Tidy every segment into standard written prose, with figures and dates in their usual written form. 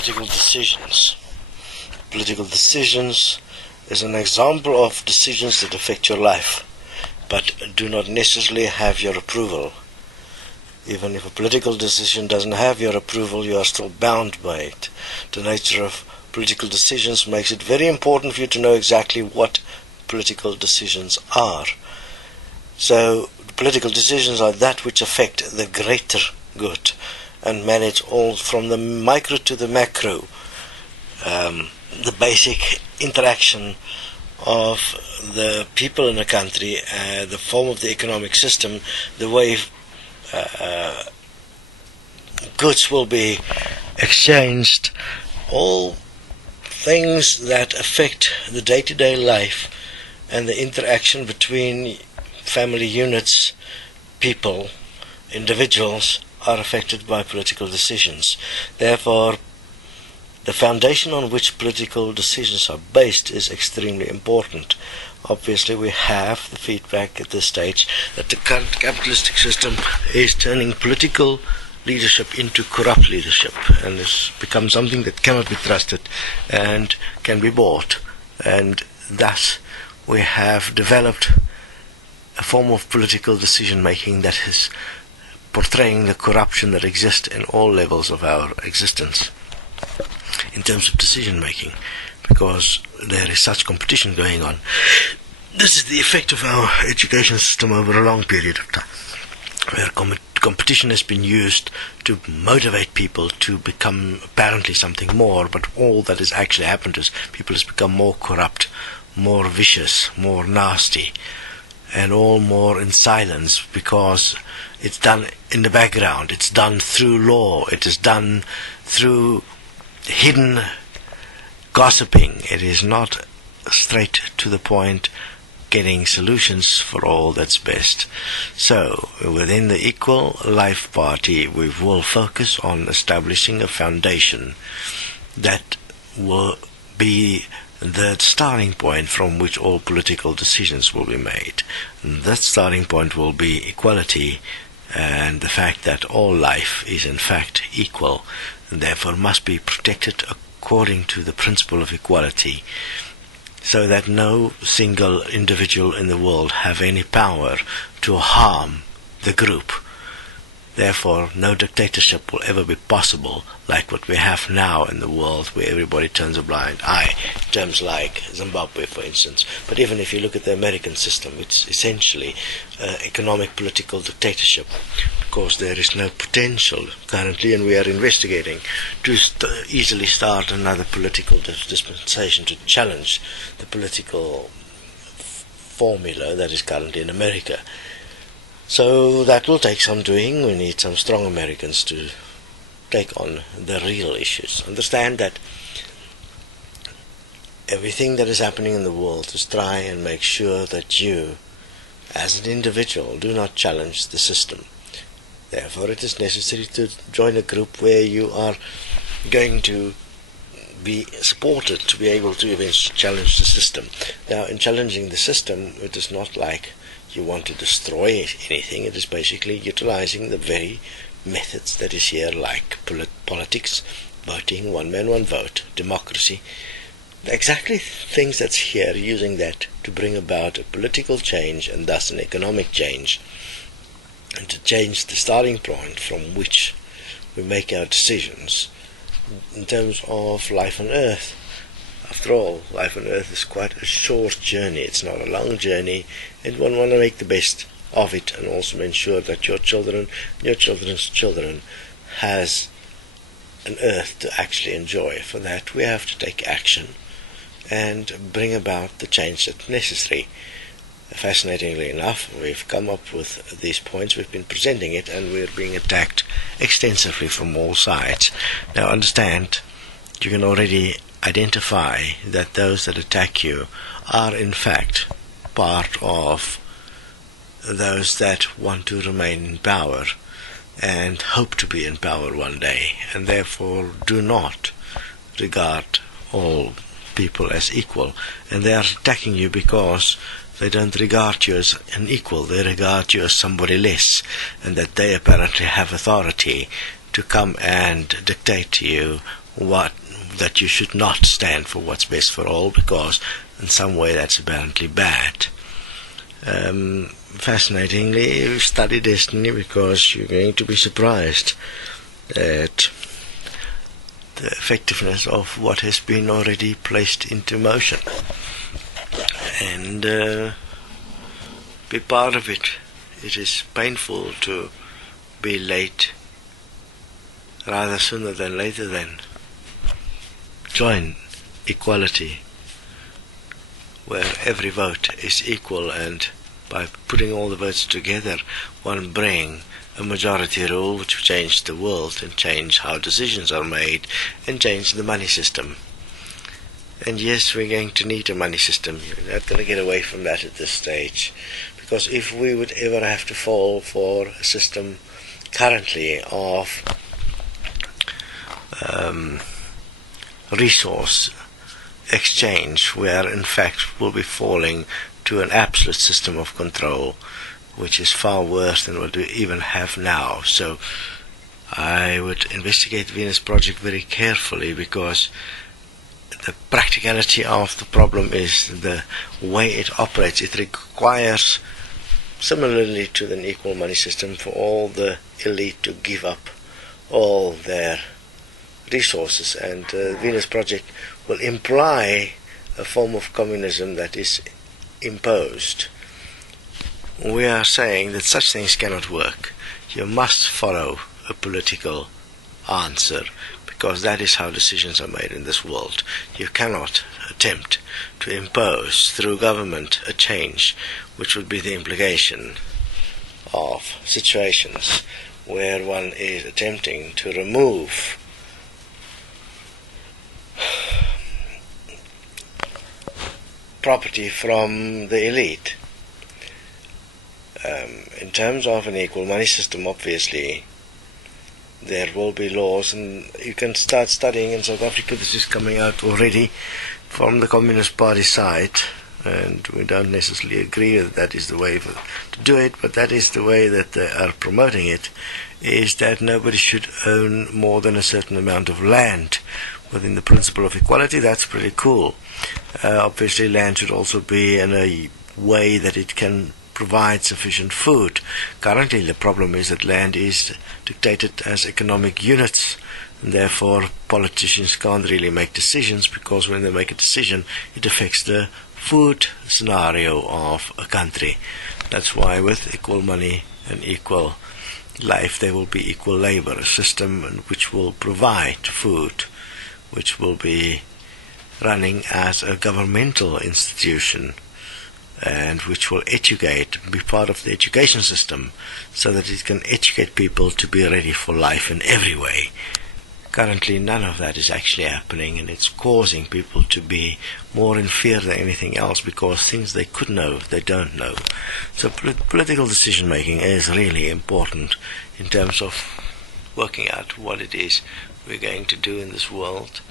political decisions. Political decisions is an example of decisions that affect your life, but do not necessarily have your approval. Even if a political decision doesn't have your approval, you are still bound by it. The nature of political decisions makes it very important for you to know exactly what political decisions are. So, political decisions are that which affect the greater good and manage all from the micro to the macro, the basic interaction of the people in a country, the form of the economic system, the way goods will be exchanged, all things that affect the day-to-day life and the interaction between family units, people, individuals are affected by political decisions. Therefore, the foundation on which political decisions are based is extremely important. Obviously, we have the feedback at this stage that the current capitalistic system is turning political leadership into corrupt leadership, and has become something that cannot be trusted and can be bought. And thus, we have developed a form of political decision-making that is portraying the corruption that exists in all levels of our existence in terms of decision-making, because there is such competition going on. This is the effect of our education system over a long period of time, where competition has been used to motivate people to become apparently something more, but all that has actually happened is people has become more corrupt, more vicious, more nasty, and all more in silence, because it's done in the background, it's done through law, it is done through hidden gossiping. It is not straight to the point getting solutions for all that's best. So within the Equal Life Party, we will focus on establishing a foundation that will be the starting point from which all political decisions will be made. And that starting point will be equality, and the fact that all life is in fact equal, and therefore must be protected according to the principle of equality, so that no single individual in the world have any power to harm the group. Therefore, no dictatorship will ever be possible like what we have now in the world, where everybody turns a blind eye. Terms like Zimbabwe, for instance. But even if you look at the American system, it's essentially economic political dictatorship, because there is no potential currently, and we are investigating to easily start another political dispensation to challenge the political formula that is currently in America. So that will take some doing. We need some strong Americans to take on the real issues. Understand that everything that is happening in the world is try and make sure that you, as an individual, do not challenge the system. Therefore, it is necessary to join a group where you are going to be supported to be able to eventually challenge the system. Now, in challenging the system, it is not like you want to destroy anything. It is basically utilizing the very methods that is here, like politics, voting, one man, one vote, democracy, exactly things that's here, using that to bring about a political change and thus an economic change, and to change the starting point from which we make our decisions in terms of life on earth. After all, life on earth is quite a short journey. It's not a long journey, and one want to make the best of it, and also ensure that your children, your children's children, has an earth to actually enjoy. For that, we have to take action and bring about the change that's necessary. Fascinatingly enough, we've come up with these points, we've been presenting it, and we're being attacked extensively from all sides. Now understand, you can already identify that those that attack you are in fact part of those that want to remain in power and hope to be in power one day, and therefore do not regard all people as equal. And they are attacking you because they don't regard you as an equal, they regard you as somebody less, and that they apparently have authority to come and dictate to you that you should not stand for what's best for all, because in some way that's apparently bad. Fascinatingly, you study Desteni because you're going to be surprised at the effectiveness of what has been already placed into motion, and be part of it. It is painful to be late, rather sooner than later then. Join equality, where every vote is equal, and by putting all the votes together, one bring a majority rule which will change the world and change how decisions are made and change the money system. And yes, we're going to need a money system. You're not going to get away from that at this stage, because if we would ever have to fall for a system currently of resource exchange, where in fact we'll be falling to an absolute system of control, which is far worse than what we even have now. So I would investigate the Venus Project very carefully, because the practicality of the problem is the way it operates. It requires, similarly to an equal money system, for all the elite to give up all their resources, and the Venus Project will imply a form of communism that is imposed. We are saying that such things cannot work. You must follow a political answer, because that is how decisions are made in this world. You cannot attempt to impose through government a change, which would be the implication of situations where one is attempting to remove property from the elite. In terms of an equal money system, obviously there will be laws, and you can start studying in South Africa. This is coming out already from the Communist Party side, and we don't necessarily agree that that is the way to do it, but that is the way that they are promoting it, is that nobody should own more than a certain amount of land within the principle of equality. That's pretty cool. Obviously land should also be in a way that it can provide sufficient food. Currently the problem is that land is dictated as economic units, and therefore politicians can't really make decisions, because when they make a decision it affects the food scenario of a country. That's why with equal money and equal life there will be equal labor, a system which will provide food, which will be running as a governmental institution, and which will educate, be part of the education system, so that it can educate people to be ready for life in every way. Currently none of that is actually happening, and it's causing people to be more in fear than anything else, because things they could know, they don't know. So political decision making is really important in terms of working out what it is we're going to do in this world.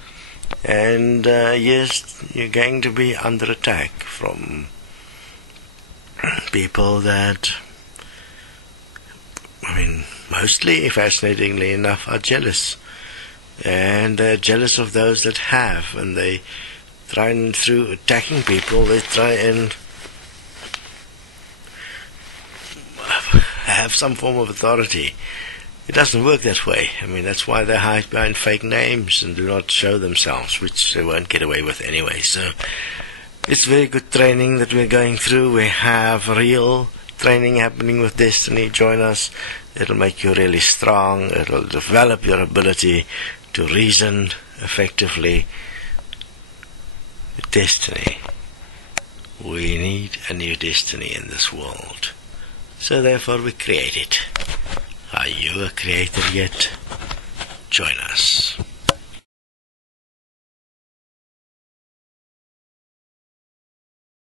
And yes, you're going to be under attack from people that, I mean, mostly, fascinatingly enough, are jealous. And they're jealous of those that have, and they try, and through attacking people, they try and have some form of authority. It doesn't work that way. I mean, that's why they hide behind fake names and do not show themselves, which they won't get away with anyway. So it's very good training that we're going through. We have real training happening with Desteni. Join us. It'll make you really strong. It'll develop your ability to reason effectively. Desteni. We need a new destiny in this world. So therefore we create it. Are you a creator yet? Join us.